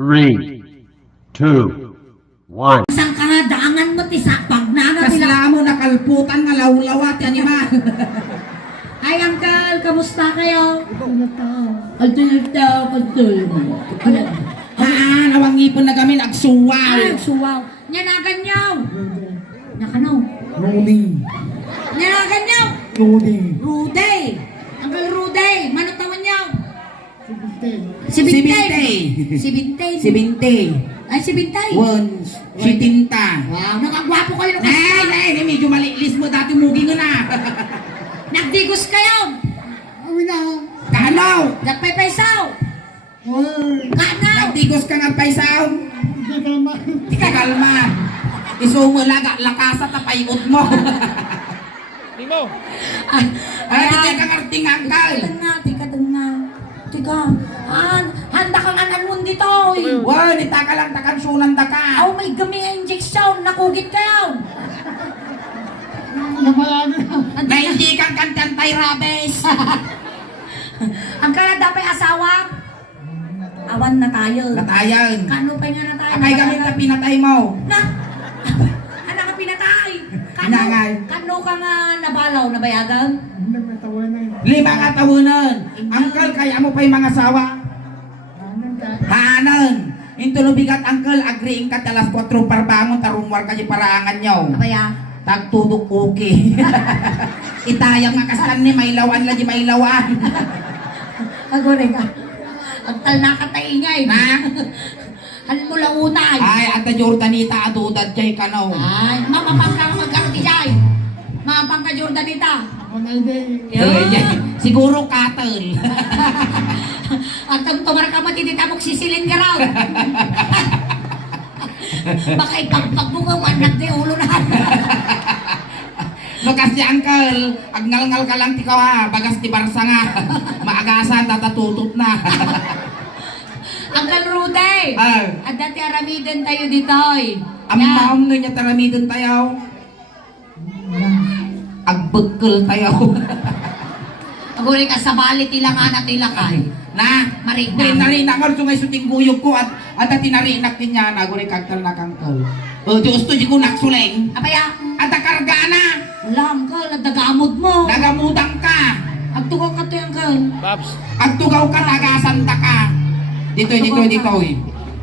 3, 2, 1. Isang kahadaangan mo ti sakpag na nga tila. Kasla mo nakalputan nga lawlawat animal. Ay, Uncle, kamusta kayo? Altul. Nawang ipon na kami nagsuwaw. Ay, suwaw. Nyanagan nyo. Nakano? Rolling. Nyanagan nyo. Rude. Uncle Rude. Manong tawan nyo? Si Bintay. Si Bintay. Ay, si Bintay. Si Tinta. Wow, nakagwapo kayo. Nay, medyo malilis mo dati mugi nga na. Nagdigos kayo. Kanaw. Nagpaypaysaw. Kanaw. Nagdigos ka nga paisaw. Di ka kalma. Isumo lakasa tapayot mo. Ay, di ka karting angkal. Tika. Handa kang anan mo dito. Nita ka lang takan sunan da ka. Aw, may gaming injection. Nakugit kayo. Na hindi kang kantantay rabes. Ang kaya dapat asawa. Awan na tayo. Natayan. Kano pa nga na tayo? Akay gamit na pinatay mo. Na! Ano ka pinatay? Inangay. Kano ka nga nabalaw, nabayagan? 5 nga tawanan. Angkal, kaya mo pa yung mga sawa? Hanan. Intulubigat angkal, agriing ka talas 4 parbangon, tarumwar ka yung paraangan nyo. Abaya? Tagtudok okay. Itayang nga kastan ni Mailawan lagi Mailawan. Agore ka. Agtal na kataingay. Na? Hal mo lang unay. Ay, ata Jordanita, adudad jay ka no. Ay, mamapang ka magkakati jay. Mamapang ka Jordanita. Siguro katal. At ang tumar ka matitita mong sisilin ka raw. Baka ipagpagbukawan, nagde ulo na. No kasi angkal, agngal-ngal ka lang tikaw ha, bagas ti Barsa nga. Maagasan, tatatutot na. Uncle Rude, at dati aramidin tayo dito. Am no niya taramidon tayo. Agbegkel tayo. Aguri ka sa balit ilang anak nila kay. Na, Marigna. narinak nga sungay suting guyog ko at tinarinak din niya na aguri kagtal na kangkal. Diyos to di ko naksuleng. Apaya, At karga na. wala Uncle, nadagamod mo. Nagamudang ka. Agtugaw ka to Uncle. Agtugaw ka, nagasanta ka. Dito.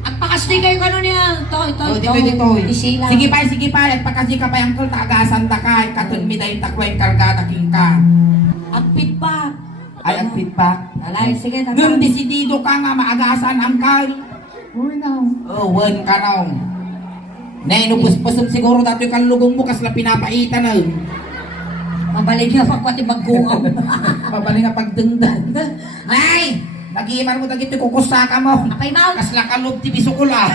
Agpakasli kayo kano niya. Dito. Isila. Sige pa. At pagkasi ka pa yung kul, nagasanta ka. Katun mi dahin takwen karga taking ka. Agpit pa. Ay, ang feedback. Alay, sige. Nung desidido ka nga maagasan ang kal. Wan ka na. Nainupus-pusap siguro dati yung kalugong mo kasla pinapaitan na. Mabalik na pagkwati maggungaw. Pabaling nga pagdengdan. Ay! Nag-iiman mo dagito kukusaka mo. Apay mau. Kasla kalog ti bisukula.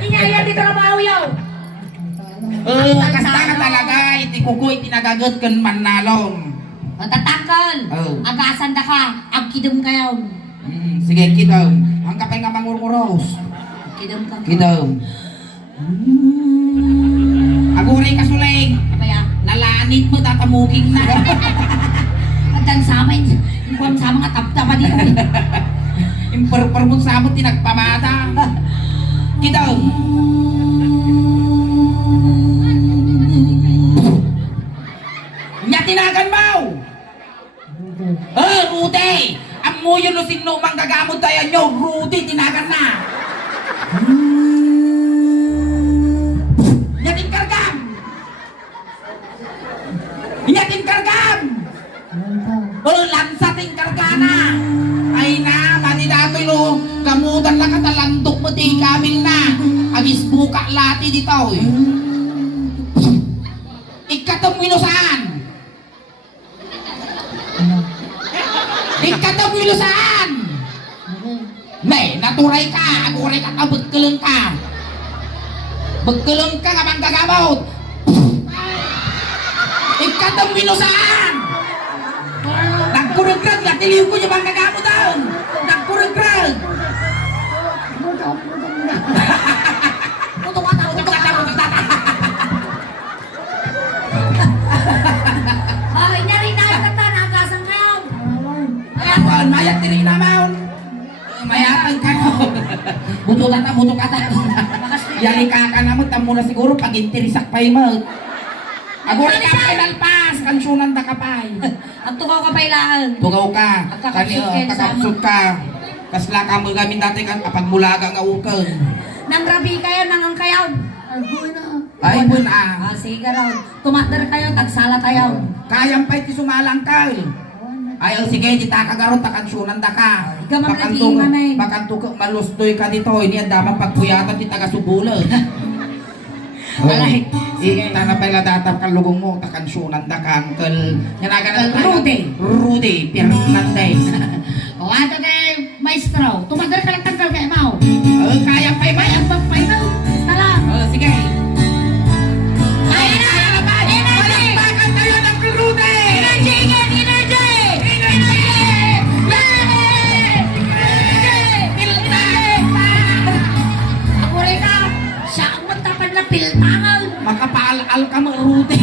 Inyaya dito na mauyaw. Kasta ka talaga. Iti kukoy tinagagot kan manalong. Matatangkal. Agasan da ka. Agkidum kayo. Sige, kidom. Ang kapay nga mangurmuros. Kidum ka. Kidom. Aguri ka suling. Apaya. Nalanit mo tatamuging na. At dan sa amin. Yung sa mga tabtaba dito. Imper-per mo sa mo tinagpamata. Kidom. Nya tinagan mo. Rudy! Ang mo yun lusing no manggagamot tayo nyo. Rudy, tinagan na. Nyatin kargam! Nyatin kargam! Lansating kargana! Ay na, manidatoy no. Kamudan lang katalandok mo di kamil na. Agis buka lati dito. Ikatong minusaan! Ikatong minusaan! Nay, naturay ka! Aguray ka ka, begkeleng ka! Begkeleng ka nga manggagamot! Ikatong minusaan! Nagkurag-rag! Latiliw ko yung manggagamot doon! Nagkurag-rag! Utok ka! Ay, narinay ka ta. Nagasan kayo. Mayat tiri naman! Mayatan ka no! Yali ka naman, tamo na siguro pag intirisak pa mo. Agora ka pa ilalpas, kansunan da ka pa. Ang tugaw ka pailaan. Tugaw ka, Kakapsut kayo sa kakapsut ka. Kasla ka mo gamin dati kan kapag mulaga nga ukol. Nang rabi kayo, nang ang kayaw. Ay bun ah. Sige raw. Tumater kayo, tagsala tayo. Kayang pa iti sumalang ka. Ay, sige, di ta kagarot ta kansunan da ka. Ikaw man nag-iingan eh. Bakanto ka malustoy ka dito, ini damang pagpuyatan ti taga Subulo. Alay. Sige, tana pa datap kan lugong mo ta kansunan da ka uncle. Yanaganan Rudy. Rudy Fernandez. O ato kay maestro, tumater ka lang tanggal kay Mau. Kaya pa ba? Ang pagpainaw. Tala. Sige. Ay na! Energy! Palakpakan tayo ng Rudy! Energy! Energy! Ako rin ka, siya ang magtapad na piltangal. Makapaal-al ka mo, Rudy.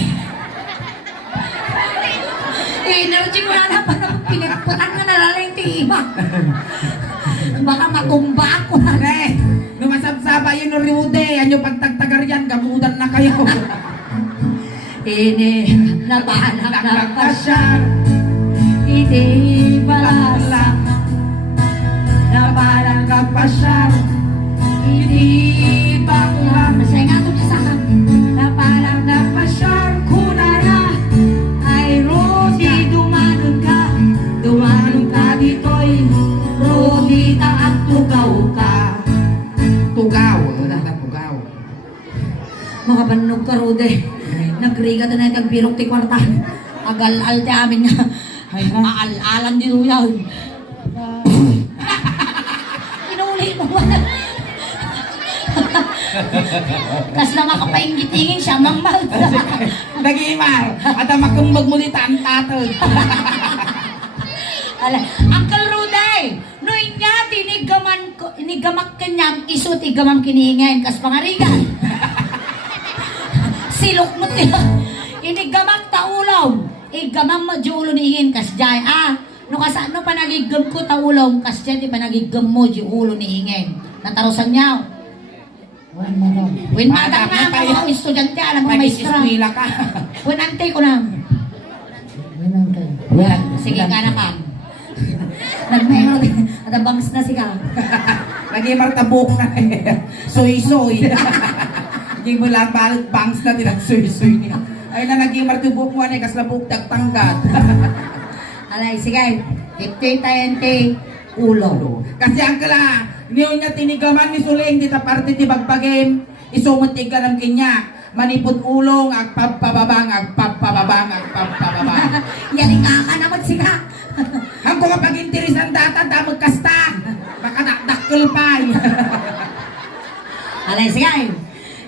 Energy ko na naman ang pinagputan nga nalalang tiba. Baka matumba ako na. Pre, lumasabsaba yun, Rudy. Ano pagtagtagar yan, gamudan na kayo. Ini nabahanak na Naglagpas kasya. siya. Hindi balasa. Nabalangga pa siya. Hindi bakla. Masaya nga ito sa akin. Napalangga pa siya. Kunara. Ay Rodi, dumanon ka. Dumanon ka dito'y. Rodita at tugaw ka. Tugaw. Wala na tugaw. Mga banog ka, Rodi. Nagriga na na kagbirok ti kwartan. Agal-al ti amin nga. Ay na. Aal-alan din mo yan. Inuli mo ba? Kas na makapainggitingin siya, mammal. Nag-iimar. At ang makumbag mo dito ang tatod. Uncle Ruday, no inya inigamak kanyang isut igamam kinihingayin kas pangarigan. Silok mo tiyo. Inigamak taulong. Igamam mo di ulo niingin kas jay. No kasano panagigam ko taulong kas jay di panagigam mo di ulo niingin. Natarusan niyaw. Win madam na mga estudyante alam mo maestra. Mag-isiskwila ka. Win ante ko na. Sige ka na kam. Nagmayroon din. At bangs na siya. Nag-iimar tabok na. Soy-soy. Hindi mo lang balot bangs na din ang soy-soy niya. Ay na nag-iimar tubok mo na kas labok tagtanggat. Alay, sige. Ipte tayente ulo. Kasi ang kala, niyo niya tinigaman ni Suling dita parte ti bagbagem. Isumutig ka ng kanya. Manipod ulong, agpapababang, agpapababang, agpapababang. Yaling ka naman siya. Hangko kapag interesan data, damag kasta. Makadakdakkel pa. Alay, sige.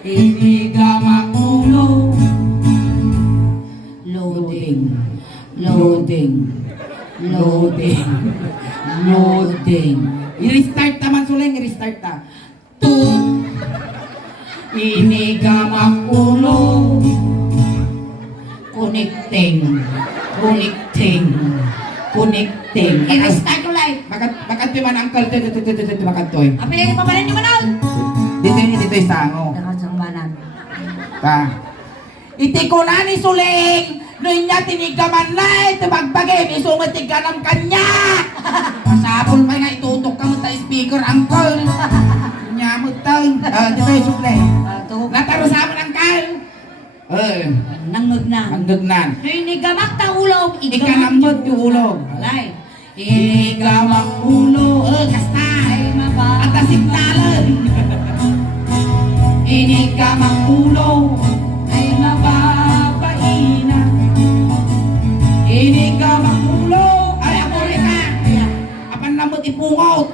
Inigamang ulo. Loading. Loading. Loading. Loading. I-restart naman Suling, i-restart ta. Tut. Inigamang ulo. Connecting. Connecting. Connecting. I-restart ko lang. Bakat man uncle, bakat toy. Apilin pa ba rin yung manaw? Dito yung sango. Nakasang banan. Ta. Iti ko na ni Suling. Noy niya tinigaman na ito bagbagay. Isumatig ka ng kanya. Masabol pa nga itutok ka mo ta speaker uncle. Nyamot tayo. Dito yung Suling. Nataro sa amin uncle. Nangag na. Ang dugnan. Inigamak ta ulong. Ikanamot yung ulog. Alay. Inigamang ulo. Kasta. Ay maba. At asignalan. Inigamang ulo. Ay mababaina. Inigamang ulo. Ay ako rin ka. Apan namot ipungot.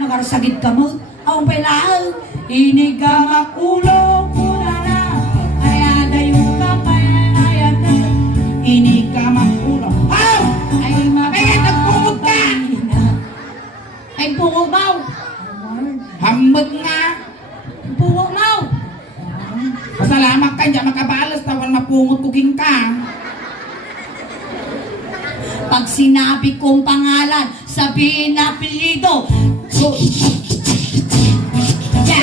Nagarsagit ka mo. Ang pailaan. Inigamang ulo. Kunana. Kaya dayo ka kaya na. Inigamang ulo. Aw! Ay Ay, nagpungot ka! Ay bungo mau. Hambag nga. Bungo mau. Pasalamat ka dyan, makabalas tawan mapungot kuking ka. Pag sinabi kong pangalan, sabihin na apelido. So, yeah.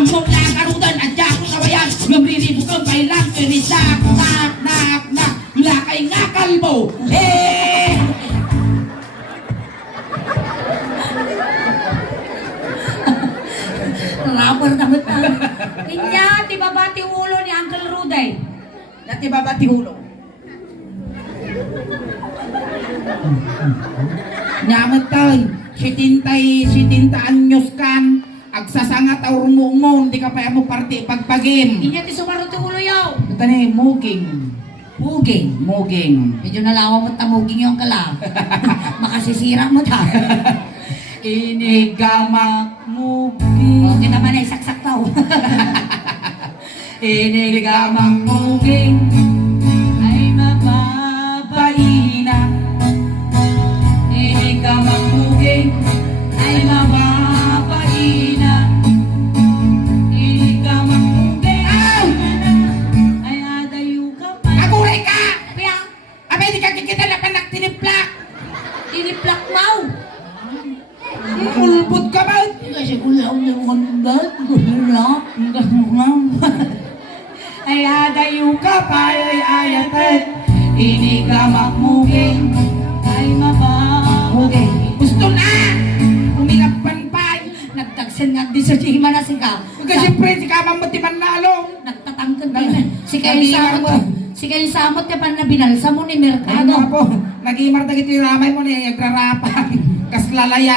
Among nakarutan at ako kawayan. Lumriribo kang bailang pirisak. Nak, nak, nak. Lakay nga kalbo. Eh! Rapper damit na. Inya, ti babati ulo ni Uncle Ruday. Dati babati hulo. Nyamat tayo. Sitinta anyos kan. Agsasangat aw rumumon. Di ka pa mo parti pagpagim. Inya, ti sumaro ti ulo yaw. Ito na muging. Puging. Muging. Medyo nalawa mo tamuging yung kala. Makasisira mo ta. Inigamak muging. Okay naman ay saksak tao. Inigamak muging. Ay mababain na. Inigamak muging. Ay mababain na. Inigamak muging. Aw! Ay adayo ka pa. Aguray ka! Kaya, Abay, di ka kikita na panak tiniplak. tiniplak mau. Ulbot ka ba? Kasi ulaw na magandad. Gulak. Ay adayo ka pa ay ayatan. Inigamak muging. Ay mababugay. Gusto na! Umingapan pa! Nagtagsan nga di sa chima na sika. Kasi pre, si kamang matiman nalong! Nagtatangkad din. Si kayo Nag-iimar samot. Si kayo samot ka pa na binalsa mo ni Ano Mercado. po? Nag-iimar na gito yung ramay mo niya, nagrarapan. Kaslalaya.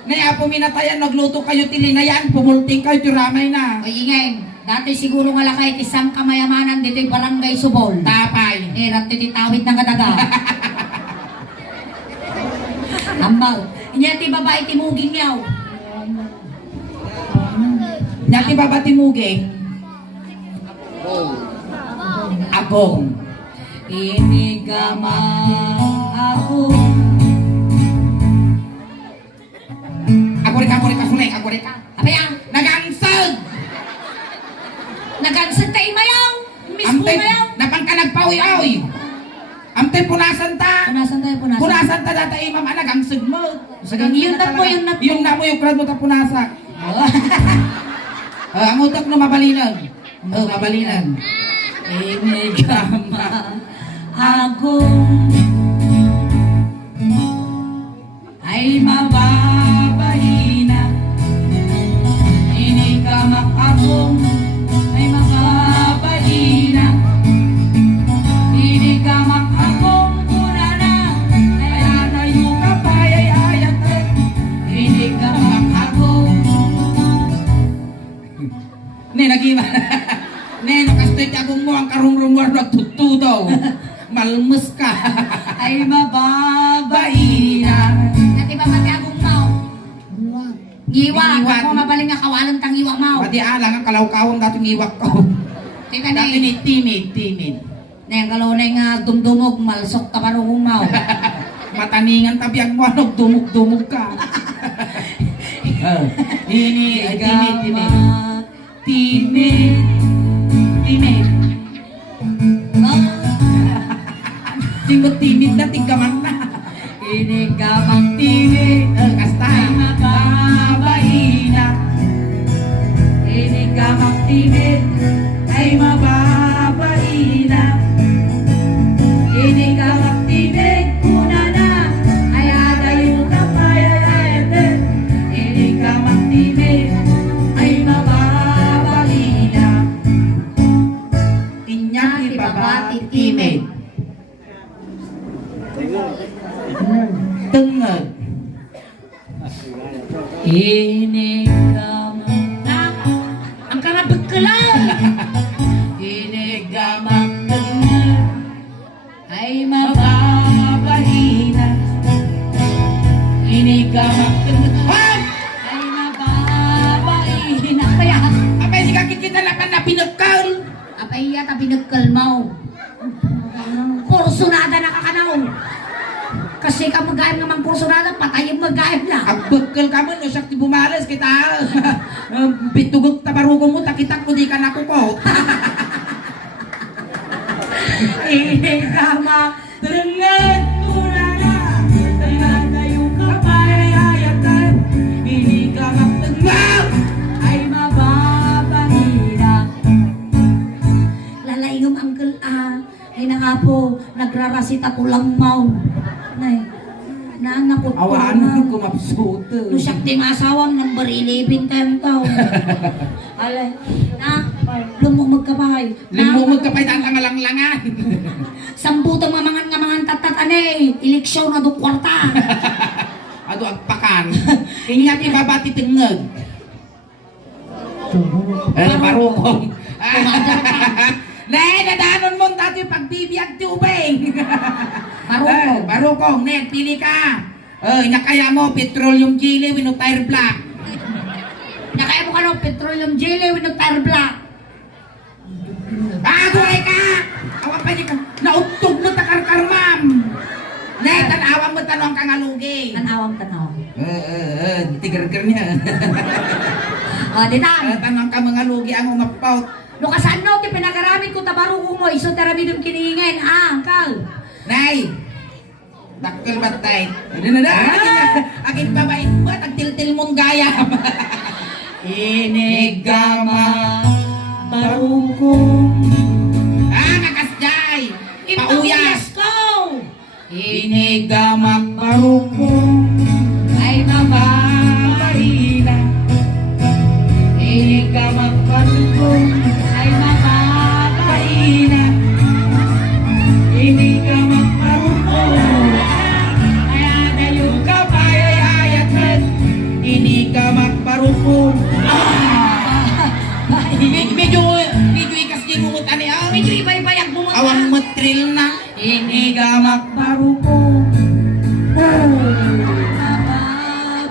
Naya po minatayan, nagluto kayo tilinayan, pumulting kayo yung ramay na. Ay ingay. Dati siguro nga lakay tisang kamayamanan dito'y barangay Subol. Tapay. Eh, ratititawid ng kadaga. Ambaw. Inya ti babae ti muging yaw. Nyati babati muging. Agong. Inigama ako. Agore ka, suleng, agore ka. Apa yan? Nagangsag! Nagansag tayo mayaw. Mismo Amtay, mayaw. napan ka nagpawi-awi. Amtay punasan ta. Punasan tayo, punasan. Punasan ta data imam anak gangsag mo. Yung nat mo, yung nat mo. Yung na mo, yung krad mo ta punasak. Ang utak no mabalinan. Mabalinan. Inigama ako. Ay mababahina. Inigamak akong ay mababahina. Inigamak akong muna na. Ay anayo ka pa ay ayat. Inigamak akong. Ne, nagima. Ne, nakastoy akong mo ang karumrumwar nagtutudaw. Malmus ka. Ay mababahina. Dati ba mati agong mau? Ngiwa. Ngiwa. Ako mabaling nga kawalan tang iwa mau. Pati alang ang kalawkawang datong iwak ko. Tika Dati ni. ni timid. Neng kalunay nga dumdumog, malsok ka parong mau. Mataningan tabiag mo, ano, dumug-dumug ka. Ini, ay, timid. Timid. Timid na, tinggaman na. Inigamang Timid, kasta. Ay mababahina. Inigamak timid, ay mababahina. Inigamak timid, kuna na. Ay adayo ka pa, ay ayatin. Inigamak timid, ay mababahina. Inyati babati timid. Tengag. Inigamang ang karabag ka lang. Inigamak tengag. Ay mababahina. Inigamak tengag. Hoy! Ay mababahina. Kaya, Apay di ka kikita na pa na pinagkal. apay iya tabi nagkalmaw. Porsunada na kakanaw. Kasi ka magayam naman porsunada, patayin magayam na. Ang bekal ka mo, no, siya ti bumalas kita. Bitugog tabarugong mo, takitak mo di ka nakukot. Inigamak tengag. Kuna na. Tengag na yung kapay ayatan. Inigamak tengag. Ay mababahina. na po, nagrarasita ko lang mau. Nay, nanakot ko Awanan ko mapsuto. Lusak di masawang number 11 tento. Alay, na, lumumag ka pa ay. Limumog ka pa'y tatangalang-langan. Sambutang mamangan tatatane, eleksyon na do kwarta. Ado agpakan. Ingat ibabati tingog. Barukong. Nay, nadanon mo dati pagbibiyag tubig. Barukong. Barukong, net, pili ka. Nakaya mo, petroleum jelly, wino tire black. Nakaya mo ka ng petroleum jelly with tire black. Gulay ka! Awan pa niya ka. Nautog mo takar-kar, ma'am. Net, tanawan mo tanong kang alugi. Tanawang. Tigar-gar niya. O, ditang. Tanong ka mga lugi ang umapaut. Lukasan no, di pinagaramit ko tabarukong mo, iso teramidum kiningin. Angkal. Nay! Dakkel batay. Ano na? Akin babait mo, tagtil-til mong gaya. Inigama barukong. Kakasjay! Pauyas! ko! Inigama barukong. Ay mababaina. Inigama barukong. Ay mababaina. Inigama barukong. Ay adayo ka payayayatan. Inigama barukong. Medyo ikas di mumutan niya. Medyo iba-iba yung bumata. Awang matril na. Inigamak barukong.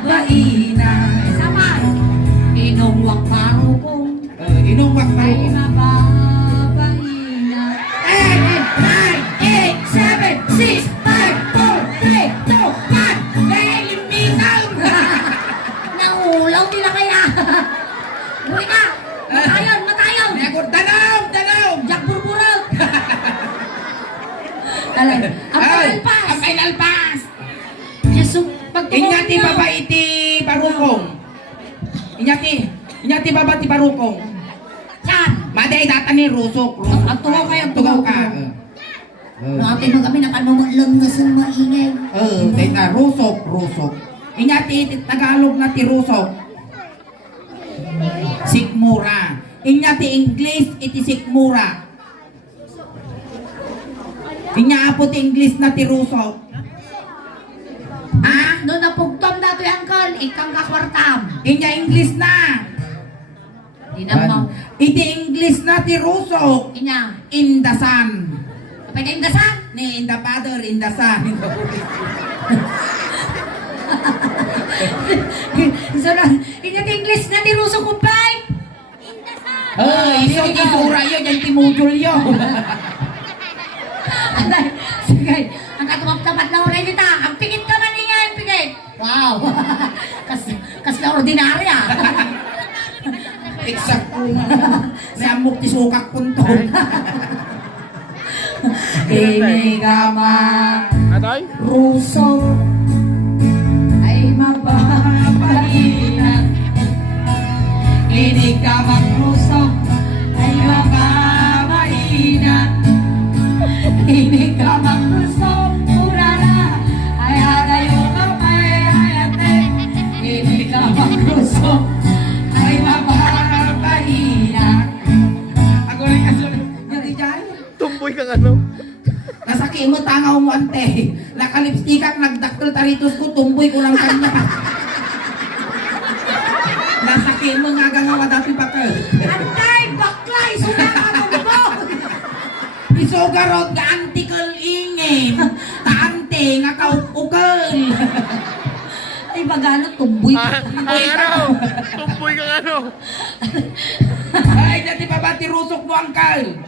Baina. Sama. Inungwak parukong. Inuwak Ay barukong. mababaina. 8, 9, 8, 7, 6, 5, 4, 3, 2, 1. Dahil limitang. Naulaw nila kaya. Uy ka! Matayon! Danaw! Jak burburag! Talag. Ang panalpas! Ang pinalpas. Yesu, pagtulong Inyati baba iti barukong. Inyati baba ti barukong. Saan? Maday data ni rusok. Ang tugaw kayo, ang Tugaw tugaw ka. ko. Natin mo kami nakanumalang na sa maingay. Data rusok. Inyati iti Tagalog na ti rusok. Sikmura. Inyati English iti sikmura. Inyapo ti English na ti rusok. Noon napugtom na ito yung uncle, ikang kakwartam. Inya English na. Di na mo. Iti English na ti rusok. Inya. In the sun. Kapag yung dasan? Ni in the father, in the son. So, inya English na ni Ruso kumpay. Iso isura yun, yung timudul yun. Alay, sige. Ang katumap-tapat na oray nita. Ang pigit ka man niya, ang pigit. Wow. Kas na ordinarya. Eksakto nga. May amok ti sukak puntol. Inigama Atay? Ruso ay mababaina. Inigama Ruso ay mababaina. Inigamang Ruso pura na ay harayo ka payayate. Inigamang Ruso ay mababaina. Ako rin kasunod. Hindi dyan. Tumboy kang ano? Nasaki mo tangaw mo ante. Nakalipstikan, nagdaktal taritos ko, tumboy ko lang kanya. Nasaki mo nga gangawa dati bakal. Antay, baklay, sunang mo! Isugarot nga antikal ingin. Taante nga kaupukal. Ay, bagano, tumboy. Ano? Tumboy kang ano? Ay, dati pa ba tirusok mo angkal?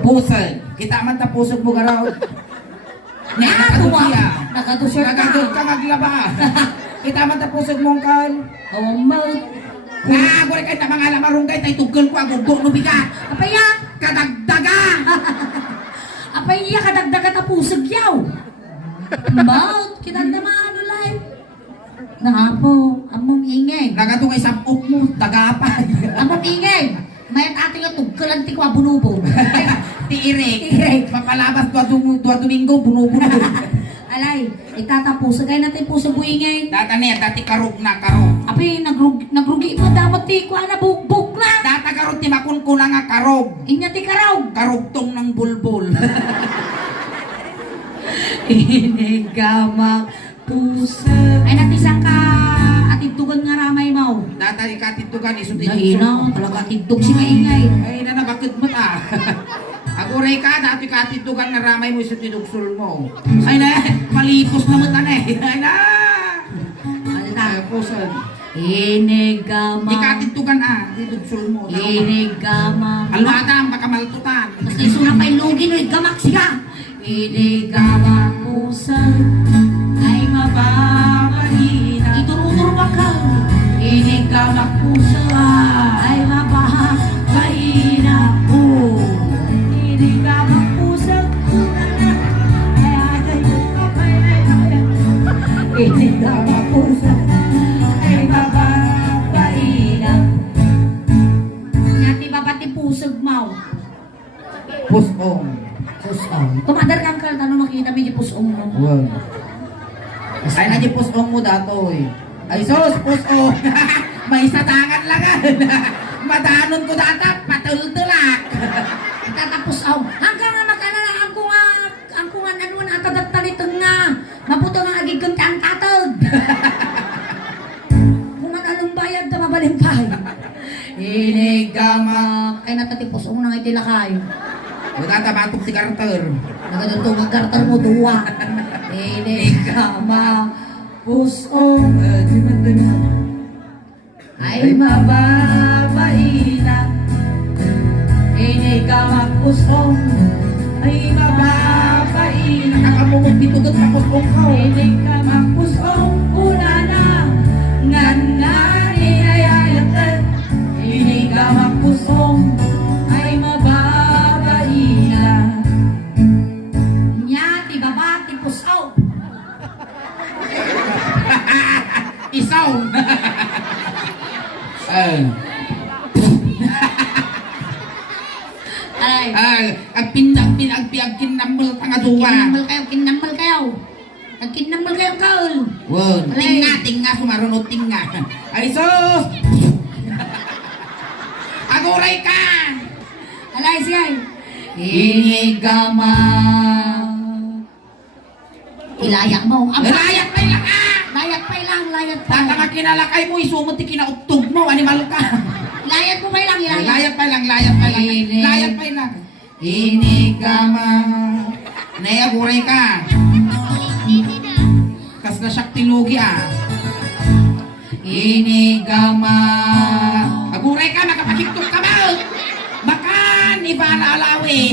Pusag. Kita man ta pusag mo garaw. Nakatuwa. Nakatusir ka. Nagagot ka maglaba. Kita man ta pusag mo angkal. Kawamag. Ako rin kahit na mga lamarunggay, tayo tugol ko, agugok no bigat. Apaya! Kadagdaga! Apaya, kadagdaga na pusag yaw. Mouth, kita naman ano live. Nakapo, among ingay. Nagatong isang up mo, dagapay. Among ingay. Mayat ating atog kalanti ko abunubo. Tiirik. Tiirik. Papalabas dua Domingo, buno-buno. Alay, itatapusa kayo natin po sa buingin. Data niya, dati karog na karog. Api, nagrugi mo dapat ti ko na bugbog na. Data karog ti makunkuna nga karog. Inya ti karaw. Karugtong ng bulbul. Inigamak pusa. Ay natisang ka atitugan nga ramay mo. Data ikatitugan isuti Naina, talaga atitug si maingay. Ay na bakit mo ta? Aguray ka, dati katitugan na ramay mo isuti dugsul mo. Ay na, malipos na mo tanay. Ay na! Alta. Pusan. Inigamak. Di katitugan di dugsul mo. Inigamak. Alwada, baka maltutan. Kasi iso na pa'y lugi no, gamak siya. Inigamak pusa. Ay mababahina. Ituro-turo ka. Inigamak pusa. Ay mababahina. Inigamak pusa. Inigamak pusa. Ay mababahina. Nyati babati pusag mau. Pusong. Pusong. Tumadar kang kal, tanong makita medyo pusong mo. Wow. Ay na di pusong mo datoy. Ay sos, pusong. May satangan lang Madanon ko data, patultulak. Tatapos aw. Hanggang nga makalala ang kungan anuan atadat taliteng nga. Maputo nga agigam ti ang tatag. Kungan anong bayad ka mabalimpay. Inigamak. Ay natatipos ang nang itilakay. O data batok si Carter. Nagadito ang garter mo duwa. Inigamak. Pusong. Ay mababaina. Inigamak pusong. Ay mababaina. Nakamumog ditugot na pusong ko. Inigamak pusong. Una na. Ngan nga inayayatan. Inigamak pusong. Ay mababaina. Nya, tibaba, tipusaw. Isaw. Ay. Ang pinagkinambal ka nga duwa. Kinambal kayo. Nagkinambal kayo kaul. Wow, Alay. tinga, sumarunod tinga. Ay sos! Aguray ka! Alay siyay. Inigama. Ilayak mo. Layak pa lang Layak pa lang, layak pa. Tata nga kinalakay mo, isumot ti kinaugtog mo, animal ka. Layak mo pa lang, ilayak. Layat pa lang. Layat pa lang. Inigama. Nay, aguray ka. Kas na siyak tilugi Inigama. Aguray ka, makapakiktok ka ba? Makan, iba na alawi.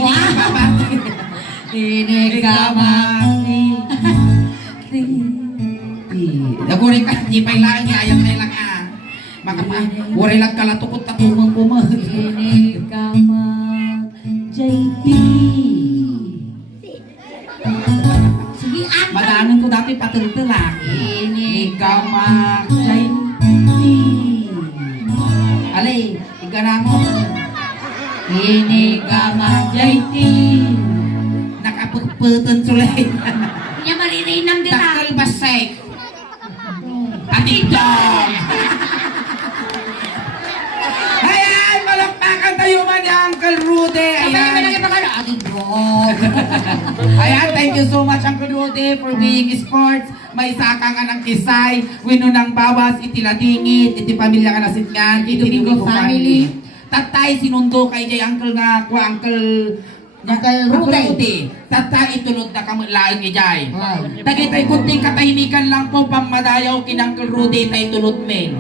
Inigama. Aguray ka, di pa ilang, ayam na ilang Waray lang kalatukot tatumang pumag. Inigama. JT. Sige, ang Madanan ko dati patultulak. Inigama. JT. Alay, igana mo. Inigama. JT. Nakapagputan sulay. Niya maririnam din ha. Takal basay. Atidong! Ayan, malakpakan tayo man ni Uncle Rudy. Ayan. Ayan, thank you so much Uncle Rudy for being sports. May saka nga ng kisay, wino ng bawas, itiladingit, iti pamilya ka nasitngan, iti Domingo family. Tatay sinundo kay jay Uncle nga, Uncle Rudy. Tatay itulod na kamulaang ijay. Dagitay kunting katahimikan lang po pamadayaw kin Uncle Rudy tay tulod men.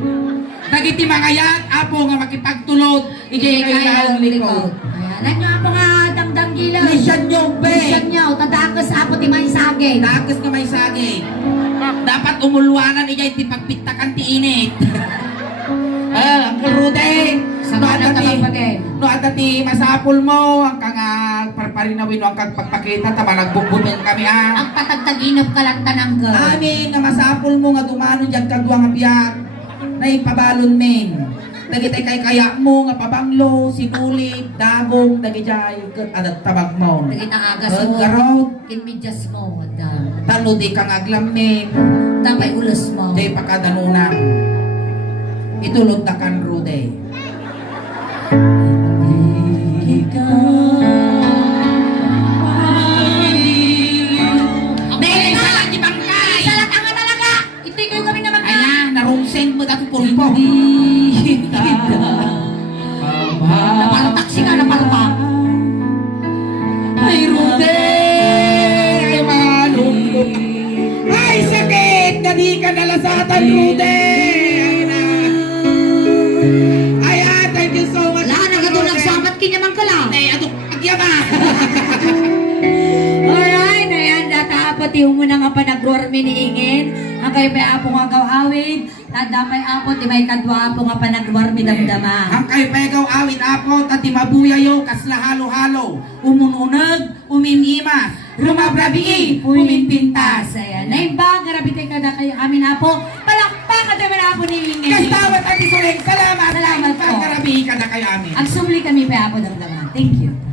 Dagiti mga yan, apo nga makipagtulod, ijay kailangan likod. Ayan nyo po nga dangdang gila. Lisyan nyo, be! Lisyan nyo, tadakas apo ti may saging. Dakas ka may saging. Dapat umulwanan ijay ti pagpitakan ti init. Uncle Rudy, Sama na kapagpagay. no ti masapul mo, ang kang parparinawin ang kang pagpakita, tama nagbumbutin kami Ang patagtaginop ka lang tanang ka. Amin, nga masapul mo nga dumano dyan kagwa nga biyak na ipabalon men. Dagitay kay kaya mo nga pabanglo, sinulig, dagong, dagijay, adat tabag mo. Dagit ang agas mo. Garod, Kinmedyas mo. tano di kang aglamin. Tapay ulos mo. Day pakadanunan. Itulog na kan rude. Salat ang talaga. Itigoy kami naman ka. Ayan, narumsend mo dati pulpo. Napalatak ka, napalatak. Ay, Rude! Ay, malungkot! Ay, sakit! Dali ka nalasatan, Rude! Ay, thank you so much. Lahat ang katulang sabat kinyaman ka lang. Ay, aduk, agyama! Alright, ayan, data pati mo na nga panagruarmi ni Ingin. Ang kayo pa apo nga gawawid. Nadamay apo, ti may kadwa apo nga panagruarmi damdama. Ang kay pegaw awit apo, tati mabuyayo, kasla halo-halo. Umununag, umimimas, rumabrabii, umimpintas. Ayan, naimba, garabitay ka na kayo amin apo. Palakpakan tayo na apo ni Ingin. Kastawat at isuleng, salamat! Salamat po. Pagkarabii ka na kay amin. Agsumli kami pa apo damdama. Thank you.